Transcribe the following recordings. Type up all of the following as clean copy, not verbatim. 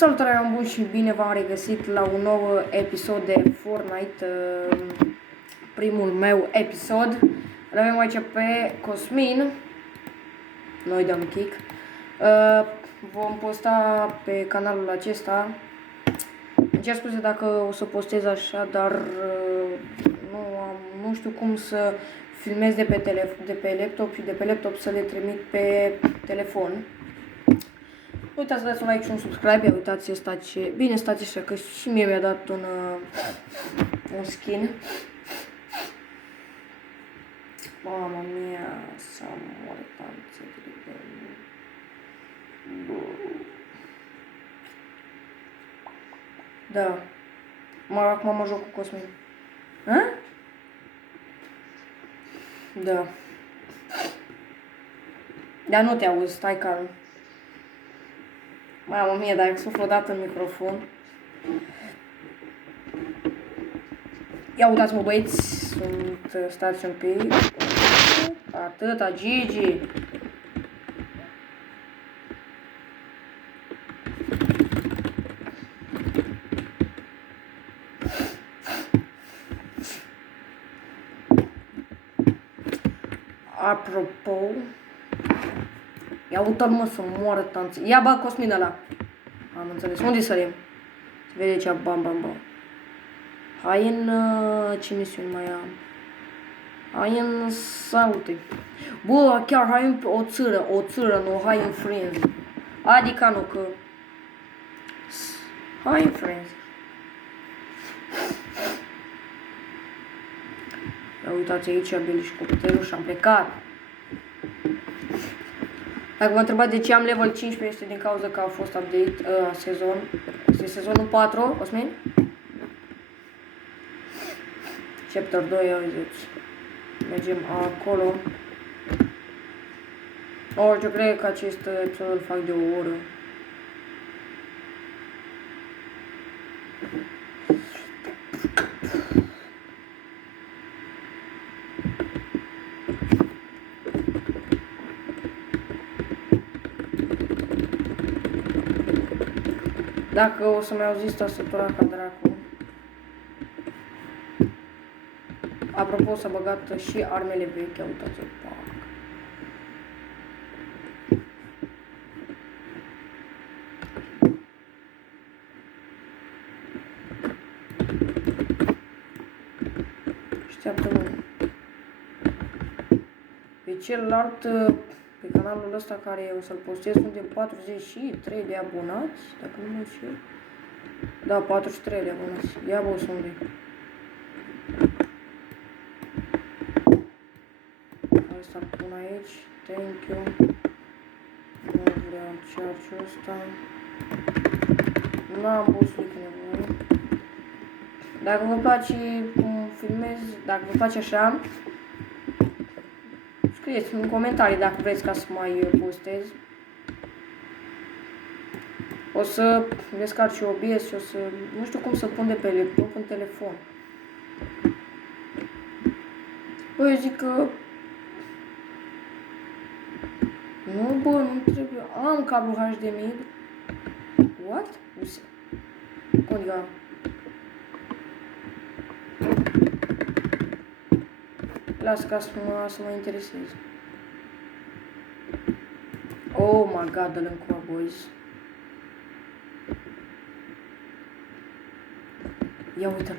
Salutare, am bun și bine v-am regăsit la un nou episod de Fortnite, primul meu episod. Îl avem aici pe Cosmin, noi dăm kick. Vom posta pe canalul acesta. Îmi cer scuze dacă o să postez așa, dar nu știu cum să filmez de pe laptop și de pe laptop să le trimit pe telefon. Nu uitați să dați un like și un subscribe, ia uitați, bine, stați așa, că și mie mi-a dat un skin. Mama mia, s-a murit, da, acum mă joc cu Cosmin. A? Da. Dar nu te auzi, stai calm. Mamă mie, dacă suflă odată în microfon. Ia uitați-mă, băieți, stați un pic. Atâta, Gigi. Apropo, ia uita-l, mă, să moară tanță. Ia bă, Cosmin ăla. Am înțeles. Unde sărim? Se vede cea bam bam bam. Hai în ce misiuni mai am? Hai în saute. Bă, chiar hai în o țără, nu hai în friends. Adică nu că hai în friends. Ia uitați aici belișcopterul și am plecat. Dacă vă întrebați de ce am level 15, este din cauza că a fost update sezon. Este sezonul 4, Cosmin? Chapter 2, auziți. Mergem acolo. Eu cred că acest episod îl fac de o oră. Dacă o să-mi auziți tasătura ca dracu. Apropo, s-a băgat și armele vechi, uitați-o. Așteaptă-mă. Pe celălalt, pe canalul ăsta care o să-l postez, suntem 43 de abonați, dacă nu mă înșel. Da, 43 de abonați. Ia bă, unde? Asta pun aici. Thank you. Nu vreau charge-ul ăsta. N-am buslică nevoie. Dacă vă place cum filmez, dacă vă place așa, scrieți în comentarii dacă vreți ca să mai postez. O să descarc și OBS și o să... Nu știu cum să pun de pe laptop în telefon. Bă, eu zic că... Nu, bă, nu trebuie... Am cablu HDMI. What? Unde? Las ca să mă interesez. Oh my god, dă-l încoa, boys. Ia uite-l.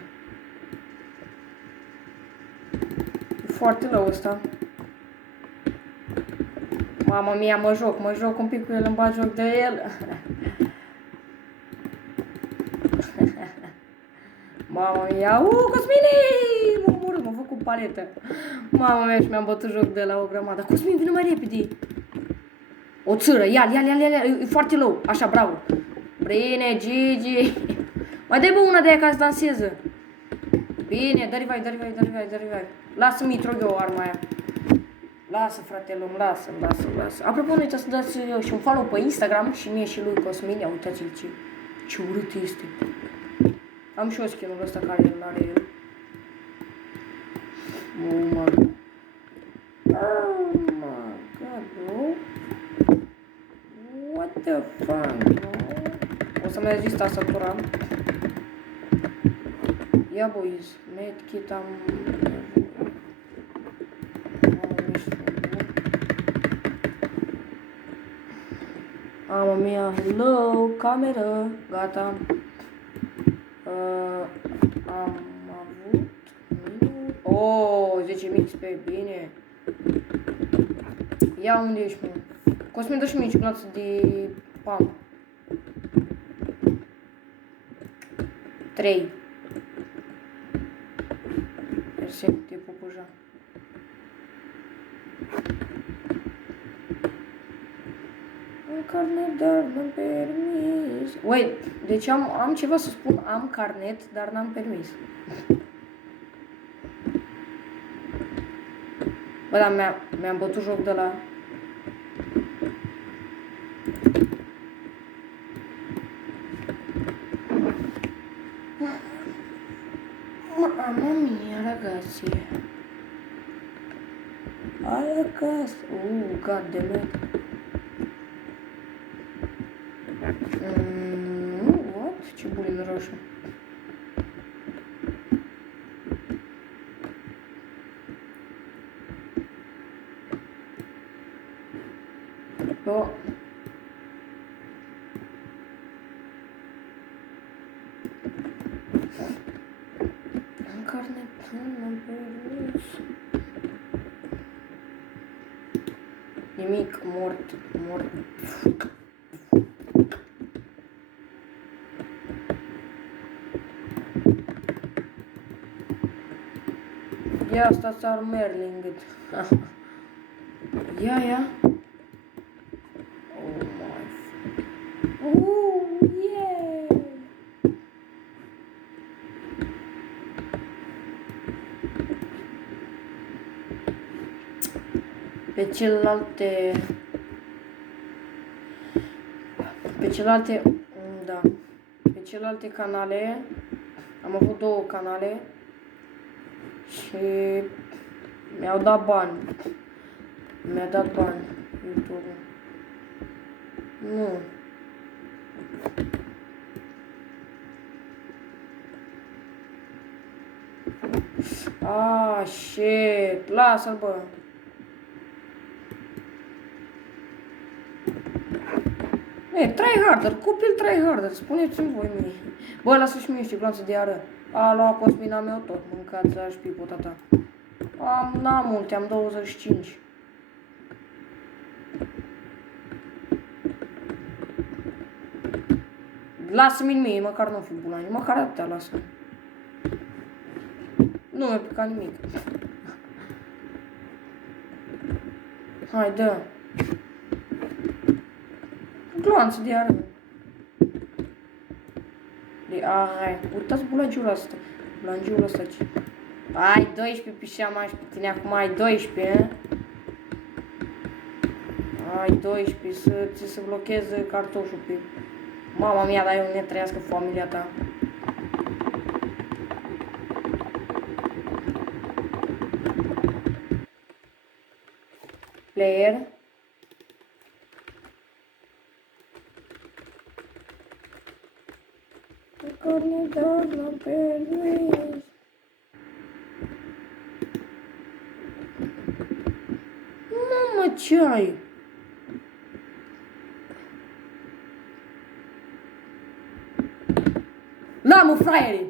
E foarte rău ăsta. Mama mia, mă joc un pic cu el, îmi bat joc de el. Mama mia, Cosmine! M-a omorât, m-a făcut paletă. Mama mia, și mi-am bătut joc de la o grămadă. Cosmin, vină mai repede! O țără, ia, e foarte low. Așa, bravo. Bine, Gigi. Mai dai bă una de aia ca să danseze. Bine, dă revive. Lasă-mi, trog eu arma aia. Lasă, frate, luăm, lasă. Apropo, nu uitați să dați și un follow pe Instagram și mie și lui Cosmin. Ia uitați-l ce urât este. Am și eu skin-ul ăsta care îl are el. Oh my god, bro. What the fuck, bro? să-mi rezist tastatura. Ia boys, medkit am... Mamma mia, hello, cameră, gata. Am avut minut. Oh, 10.000 XP, bine. Ia unde ești, mă? Cosmin, dă și mie ciocolată de pam. 3. Mersi, te pupuja. Carnet, dar n-am permis. Wait, deci am ceva să spun, am carnet, dar n-am permis. Bă, dar mi-am bătut joc de la... Mamma mia, ragazzi. Alla casa. God damn it. What? Ce bulin roșu. Oh. Am carnet, n-am permis. Nimic, mort. Ia stați ar Merlin. Ia. Oh my. Yeah. Pe celelalte, da, pe celelalte canale, am avut 2 canale și mi-au dat bani. Mi-a dat bani YouTube. Nu. Ah, shit. Lasă-l, bă. Tryharder, copil tryharder, spuneți-mi voi mie. Bă, lasă și mie ciocolată de iară. A luat Cosmina meu tot, mâncați aș pipota ta. N-am multe, am 25. Lasă-mi mie, măcar nu fi bulani, măcar atâtea lasă. Nu mi-a picat nimic. Hai, dă. Gloanță de iară. Hai, uitați bulangiul ăsta. Bulangiul ăsta ce? Ai 12 pișeama și pe tine acum ai 12. Ai 12 să ți se blocheze cartoșul pe... Mama mia, dar eu ne trăiască familia ta. Player. Carne, dar n-am permis. Mamă, ce ai? Da, mă, fraiere!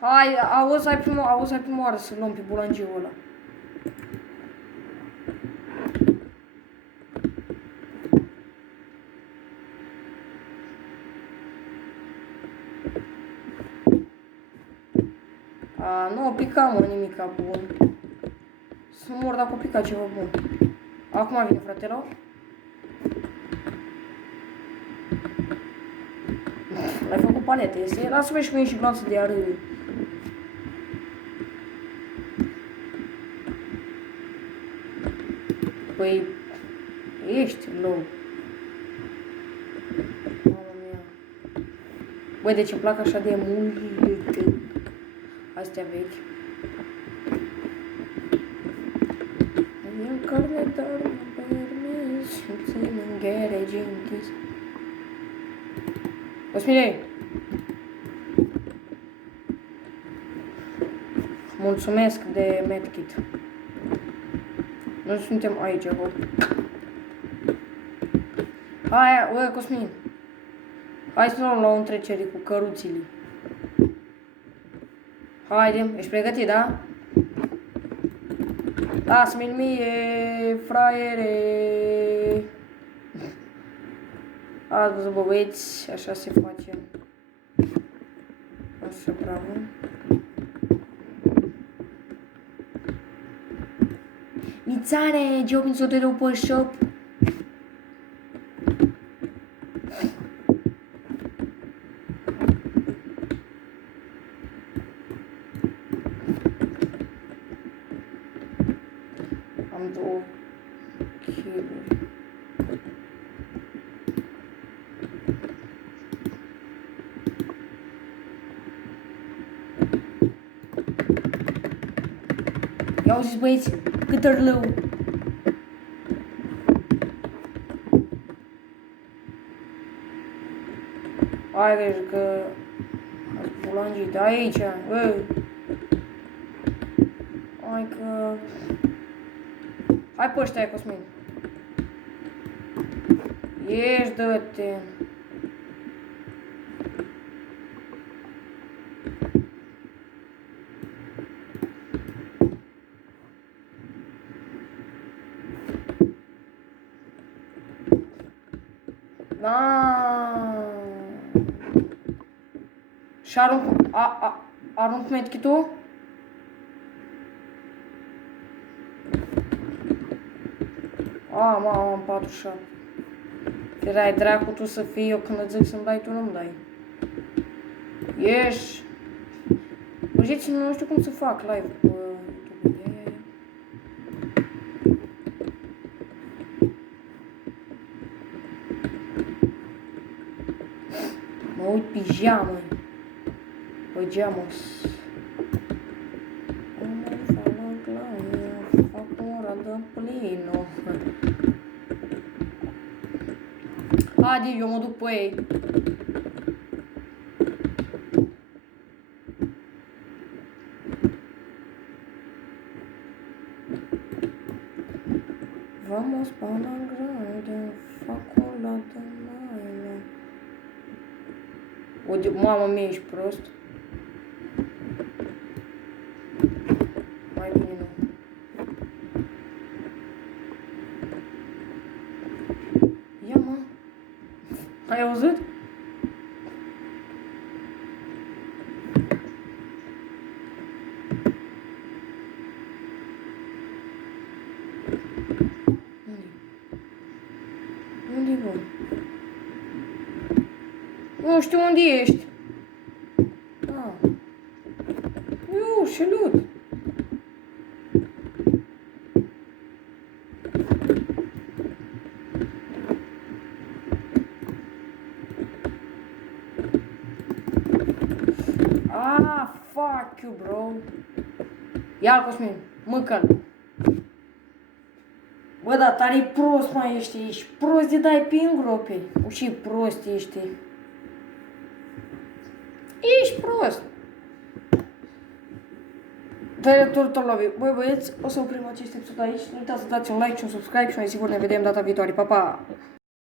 Hai, auzi, hai prima oară să luăm pe bulangiul ăla. Nu o pica, mă, nimica bun. Să mor dacă o pica ceva bun. Acum vine fratele. L-ai făcut palete, este? Lasă-mă și mie și gloanță de arâi. Păi, ești low. Mamă mia. Băi, deci îmi plac așa de mult astea vechi. Cosmine! Mulțumesc de medkit. Noi suntem aici, bă. Hai, bă, Cosmin. Hai să luăm la o întrecere cu căruțile. Haide, ești pregătit, da? Lasă-mi mie, fraiere. Ați văzut, bă, băieți, așa se face. Așa, bravo. Mițane, job in Sotero pe shop. Am 2 kg. Ia auziți, băieți, cât rău. Hai, vezi că ați bulangit aici, bă. Hai că... Hai pe ăștia, Cosmin. Ieși, dă-te. Da. Și arunc medkit-ul? Mamă, am 47. Erai dracu tu să fii, eu când îți zic să-mi dai, tu nu-mi dai. Ieși. Băieți, nu știu cum să fac live pe YouTube. Ia. Mă uit pijamă. Pijamos. Haide, eu mă duc pe ei. Vamos pa la grande, facolată mai. Mamă mie, ești prost. Mai bine nu. Ia, mă. Ai auzit? Unde-i, bă? Nu știu unde ești. Ah. Iu, șelut. Ah, fuck you, bro. Ia-l, Cosmin, mâncă-l. Bă, dar tare prost mai ești prost de dai pe îngrope. Și prost ești. Ești prost. Dă-i tot la băi, băieți, o să oprim acest episod aici. Nu uitați să dați un like și un subscribe și noi sigur ne vedem data viitoare. Pa, pa!